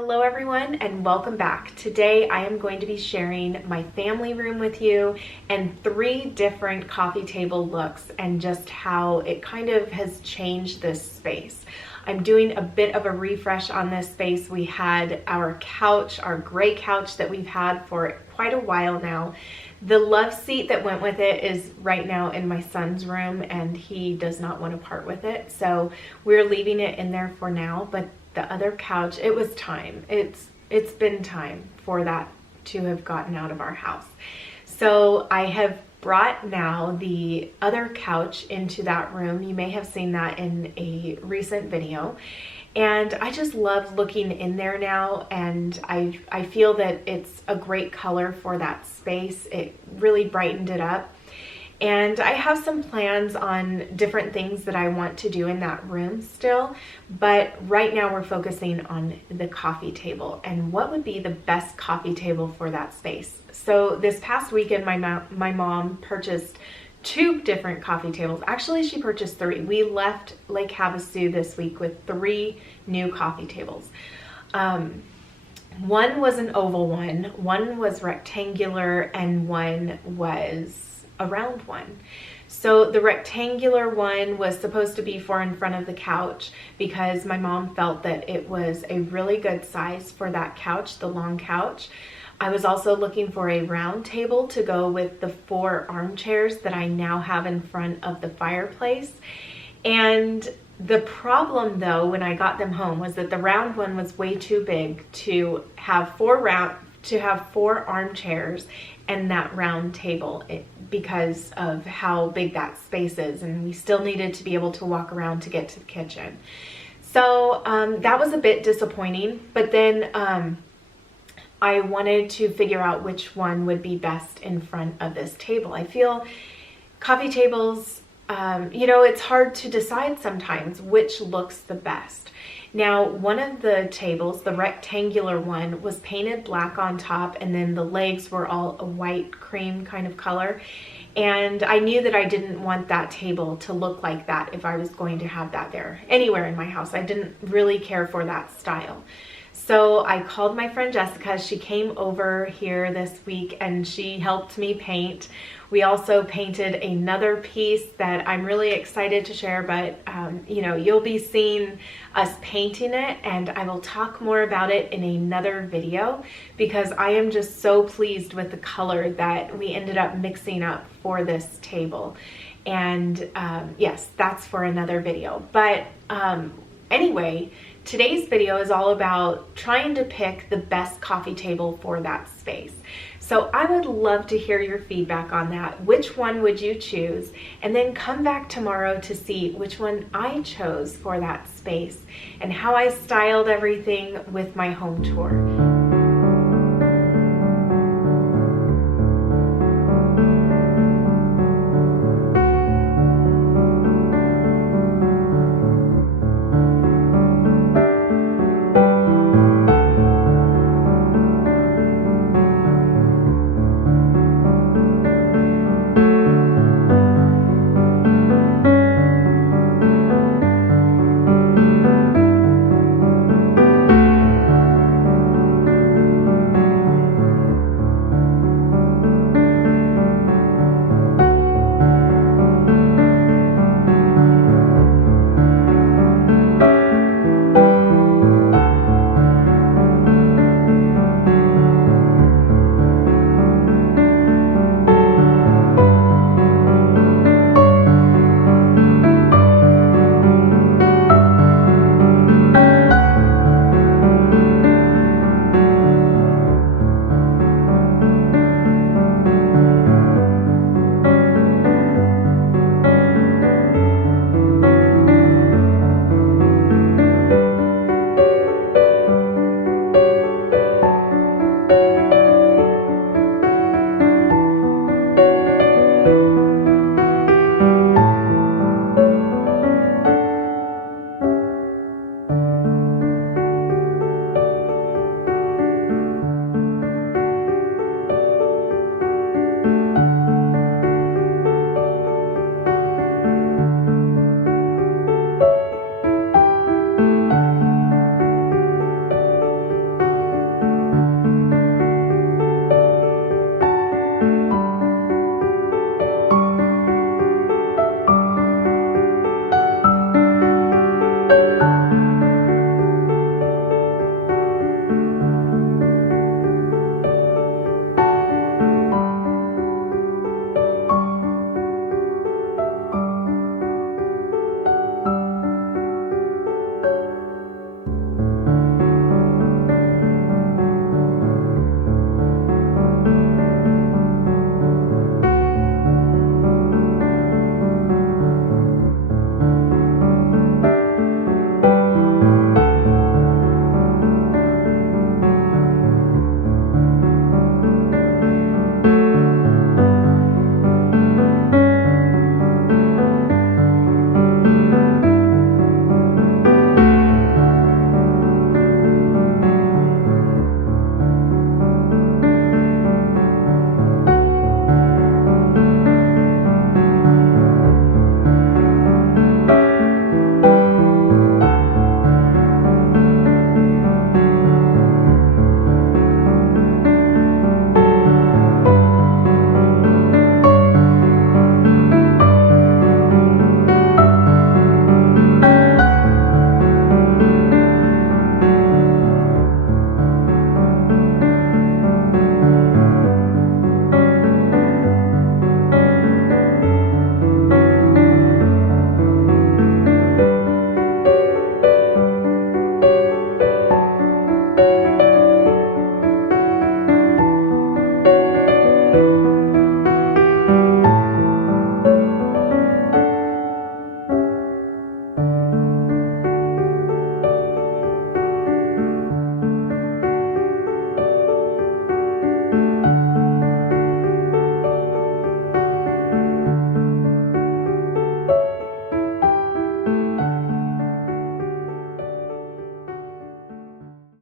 Hello everyone and welcome back. Today I am going to be sharing my family room with you and 3 different coffee table looks and just how it kind of has changed this space. I'm doing a bit of a refresh on this space. We had our couch, our gray couch that we've had for quite a while now. The love seat that went with it is right now in my son's room and he does not want to part with it. So we're leaving it in there for now, but the other couch, it was time. It's been time for that to have gotten out of our house. So I have brought now the other couch into that room. You may have seen that in a recent video. And I just love looking in there now, and I feel that it's a great color for that space. It really brightened it up. And I have some plans on different things that I want to do in that room still, but right now we're focusing on the coffee table and what would be the best coffee table for that space. So this past weekend, my mom purchased 2 different coffee tables. Actually, she purchased 3. We left Lake Havasu this week with 3 new coffee tables. One was an oval one was rectangular, and one was a round one. So the rectangular one was supposed to be for in front of the couch because my mom felt that it was a really good size for that couch, the long couch. I was also looking for a round table to go with the 4 armchairs that I now have in front of the fireplace. And the problem though, when I got them home, was that the round one was way too big to have 4 armchairs and that round table because of how big that space is, and we still needed to be able to walk around to get to the kitchen. So that was a bit disappointing, but then I wanted to figure out which one would be best in front of this table. I feel coffee tables, you know, it's hard to decide sometimes which looks the best. Now, one of the tables, the rectangular one, was painted black on top, and then the legs were all a white cream kind of color. And I knew that I didn't want that table to look like that if I was going to have that there anywhere in my house. I didn't really care for that style. So I called my friend Jessica. She came over here this week and she helped me paint. We also painted another piece that I'm really excited to share, but you know, you'll be seeing us painting it, and I will talk more about it in another video because I am just so pleased with the color that we ended up mixing up for this table. And yes, that's for another video. But anyway, today's video is all about trying to pick the best coffee table for that space. So I would love to hear your feedback on that. Which one would you choose? And then come back tomorrow to see which one I chose for that space and how I styled everything with my home tour.